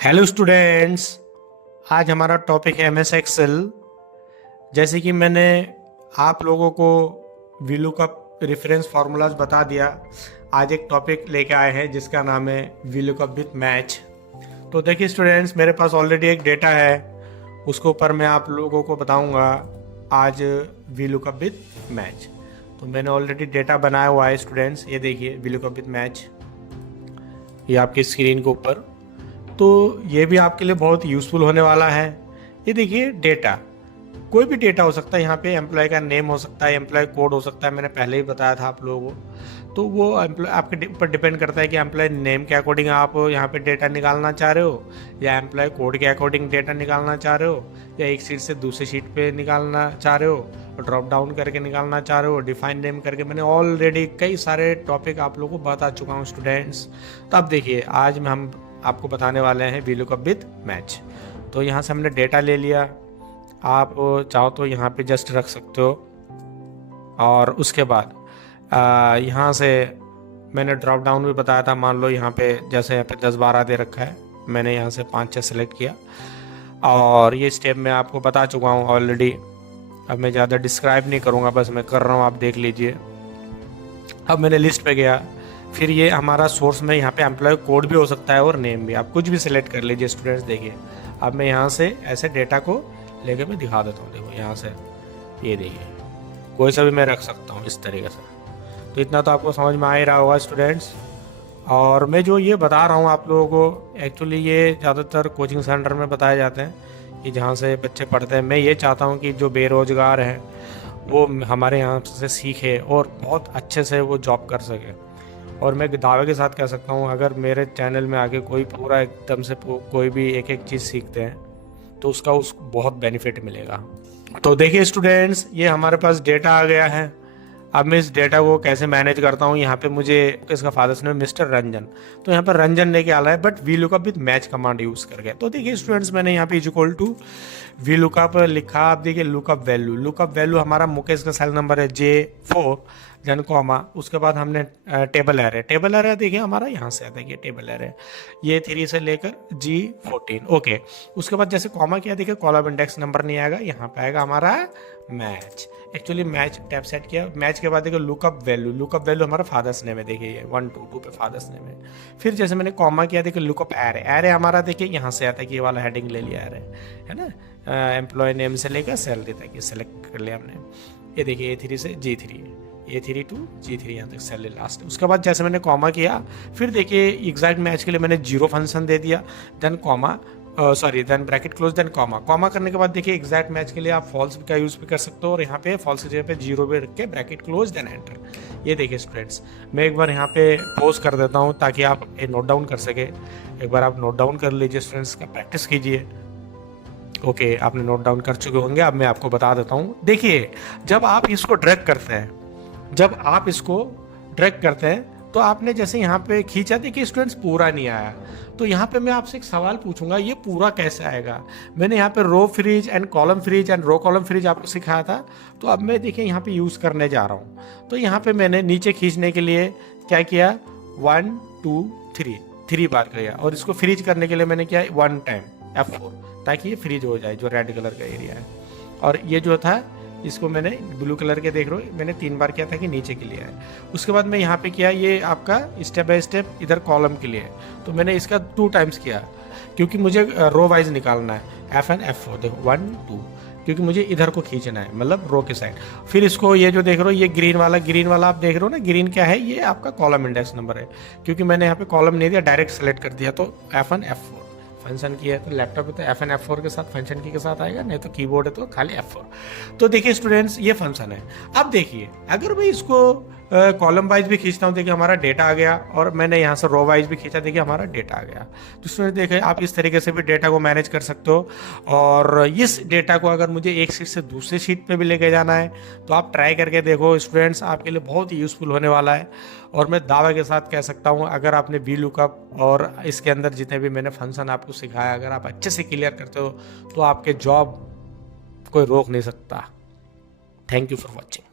Hello students, आज हमारा topic है एमएस एक्सेल। जैसे कि मैंने आप लोगों को वीलुकअप रेफरेंस फार्मूलाज बता दिया, आज एक टॉपिक लेके आए हैं जिसका नाम है वीलुकअप विथ मैच। तो देखिए स्टूडेंट्स, मेरे पास ऑलरेडी एक डेटा है, उसके ऊपर मैं आप लोगों को बताऊंगा आज वीलुकअप विथ मैच। तो मैंने ऑलरेडी डेटा बनाया हुआ है स्टूडेंट्स, ये देखिए वीलुकअप विथ मैच, ये आपकी स्क्रीन के ऊपर। तो ये भी आपके लिए बहुत यूज़फुल होने वाला है। ये देखिए डेटा, कोई भी डेटा हो सकता है, यहाँ पे एम्प्लॉय का नेम हो सकता है, एम्प्लॉय कोड हो सकता है, मैंने पहले ही बताया था आप लोगों को। तो वो एम्प्लॉय आपके ऊपर डिपेंड करता है कि एम्प्लॉय नेम के अकॉर्डिंग आप यहाँ पे डेटा निकालना चाह रहे हो, या एम्प्लॉय कोड के अकॉर्डिंग डेटा निकालना चाह रहे हो, या एक शीट से दूसरी शीट पे निकालना चाह रहे हो, ड्रॉप डाउन करके निकालना चाह रहे हो, डिफाइन नेम करके। मैंने ऑलरेडी कई सारे टॉपिक आप लोगों को बता चुका हूँ स्टूडेंट्स। तो अब देखिए, आज में हम आपको बताने वाले हैं वीलुकअप विथ मैच। तो यहाँ से हमने डेटा ले लिया, आप चाहो तो यहाँ पे जस्ट रख सकते हो, और उसके बाद यहाँ से मैंने ड्रॉप डाउन भी बताया था। मान लो यहाँ पे जैसे यहाँ पे 10-12 दे रखा है, मैंने यहाँ से 5-6 सेलेक्ट किया, और ये स्टेप मैं आपको बता चुका हूँ ऑलरेडी। अब मैं ज़्यादा डिस्क्राइब नहीं करूँगा, बस मैं कर रहा हूँ, आप देख लीजिए। अब मैंने लिस्ट पे गया, फिर ये हमारा सोर्स में यहाँ पे एम्प्लॉय कोड भी हो सकता है और नेम भी, आप कुछ भी सिलेक्ट कर लीजिए स्टूडेंट्स। देखिए अब मैं यहाँ से ऐसे डेटा को लेके मैं दिखा देता हूँ। देखो यहाँ से ये देखिए, कोई सा भी मैं रख सकता हूँ इस तरीके से। तो इतना तो आपको समझ में आ ही रहा होगा स्टूडेंट्स। और मैं जो ये बता रहा हूँ आप लोगों को, एक्चुअली ये ज़्यादातर कोचिंग सेंटर में बताए जाते हैं कि जहाँ से बच्चे पढ़ते हैं। मैं ये चाहता हूँ कि जो बेरोज़गार हैं वो हमारे यहाँ से सीखे और बहुत अच्छे से वो जॉब कर सके। और मैं दावे के साथ कह सकता हूँ, अगर मेरे चैनल में आके कोई पूरा एकदम से कोई भी एक एक चीज़ सीखते हैं तो उसका बहुत बेनिफिट मिलेगा। तो देखिए स्टूडेंट्स, ये हमारे पास डेटा आ गया है। अब मैं इस डेटा को कैसे मैनेज करता हूँ, यहाँ पे मुझे इसका फादर्स नेम मिस्टर रंजन, तो यहाँ पर रंजन लेके आ रहा है, but V lookup with match command use करके। तो देखिए स्टूडेंट्स, मैंने यहाँ पे is equal to V lookup लिखा। आप देखिए लुकअप वैल्यू हमारा मुकेश का सेल नंबर है J4 जन कॉमा, उसके बाद हमने टेबल एरे देखिए हमारा यहाँ से आता है, टेबल एरे ये 3 से लेकर G14। ओके, उसके बाद जैसे कॉमा किया, देखिए कॉलम इंडेक्स नंबर नहीं आएगा, यहाँ पे आएगा हमारा match. Actually match tab set किया, मैच के बाद देखिए लुकअप वैल्यू हमारा फादर्स नेम है, देखिए ये 1 2 2 पे फादर्स नेम है। फिर जैसे मैंने कॉमा किया, देखिए लुकअप एरे हमारा देखिए यहाँ से आता है कि ये वाला हेडिंग ले लिया एरे, है ना, एम्प्लॉय नेम से लेकर सैलरी तक ये सेलेक्ट कर लिया हमने। ये देखिए A3 से G3, A3 टू G3 यहाँ तक सैलरी लास्ट। उसके बाद जैसे मैंने कॉमा किया, फिर देखिए एग्जैक्ट मैच के लिए मैंने 0 फंक्शन दे दिया, then comma then bracket close, then comma करने के बाद देखिए एग्जैक्ट मैच के लिए आप फॉल्स का यूज़ भी कर सकते हो, और यहाँ पे फॉल्स की जगह पे 0 भी रख के ब्रैकेट क्लोज देन एंटर। ये देखिए स्टूडेंट्स, मैं एक बार यहाँ पे पोज कर देता हूँ ताकि आप ये नोट डाउन कर सके। एक बार आप नोट डाउन कर लीजिए स्टूडेंट्स, का प्रैक्टिस कीजिए। ओके, आपने नोट डाउन कर चुके होंगे। अब मैं आपको बता देता हूँ, देखिए जब आप इसको ड्रैग करते हैं, तो आपने जैसे यहाँ पे खींचा, देखिए स्टूडेंट्स पूरा नहीं आया। तो यहाँ पे मैं आपसे एक सवाल पूछूंगा, ये पूरा कैसे आएगा। मैंने यहाँ पे row freeze and column freeze and row column freeze आपको सिखाया था, तो अब मैं देखिए यहाँ पे यूज़ करने जा रहा हूँ। तो यहाँ पे मैंने नीचे खींचने के लिए क्या किया, 1 2 3 बार किया, और इसको फ्रीज करने के लिए मैंने किया 1 टाइम F4, ताकि ये फ्रीज हो जाए, जो रेड कलर का एरिया है। और ये जो था, इसको मैंने ब्लू कलर के देख रहे हो, मैंने 3 बार किया था कि नीचे के लिए है। उसके बाद मैं यहाँ पे किया, ये आपका स्टेप बाय स्टेप इधर कॉलम के लिए, तो मैंने इसका 2 टाइम्स किया, क्योंकि मुझे रो वाइज निकालना है, F1 F4 देखो 1 2, क्योंकि मुझे इधर को खींचना है, मतलब रो के साइड। फिर इसको ये जो देख रहे हो, ये ग्रीन वाला आप देख रहे हो ना, ग्रीन क्या है, ये आपका कॉलम इंडेक्स नंबर है, क्योंकि मैंने यहाँ पे कॉलम नहीं दिया, डायरेक्ट सेलेक्ट कर दिया। तो F1 F4 फंक्शन की है, तो लैपटॉप पे तो F1 F4 के साथ फंक्शन की के साथ आएगा, नहीं तो कीबोर्ड है तो खाली F4। तो देखिए स्टूडेंट्स, ये फंक्शन है। अब देखिए अगर मैं इसको कॉलम वाइज भी खींचता हूँ, देखिए हमारा डेटा आ गया, और मैंने यहाँ से रो वाइज भी खींचा, देखिए हमारा डेटा आ गया। तो स्टूडेंट देखिए, आप इस तरीके से भी डेटा को मैनेज कर सकते हो। और इस डेटा को अगर मुझे एक शीट से दूसरी शीट पे भी लेके जाना है, तो आप ट्राई करके देखो स्टूडेंट्स, आपके लिए बहुत ही यूज़फुल होने वाला है। और मैं दावे के साथ कह सकता हूँ, अगर आपने वी लुकअप और इसके अंदर जितने भी मैंने फंक्शन आपको सिखाया, अगर आप अच्छे से क्लियर करते हो, तो आपके जॉब कोई रोक नहीं सकता। Thank you for watching.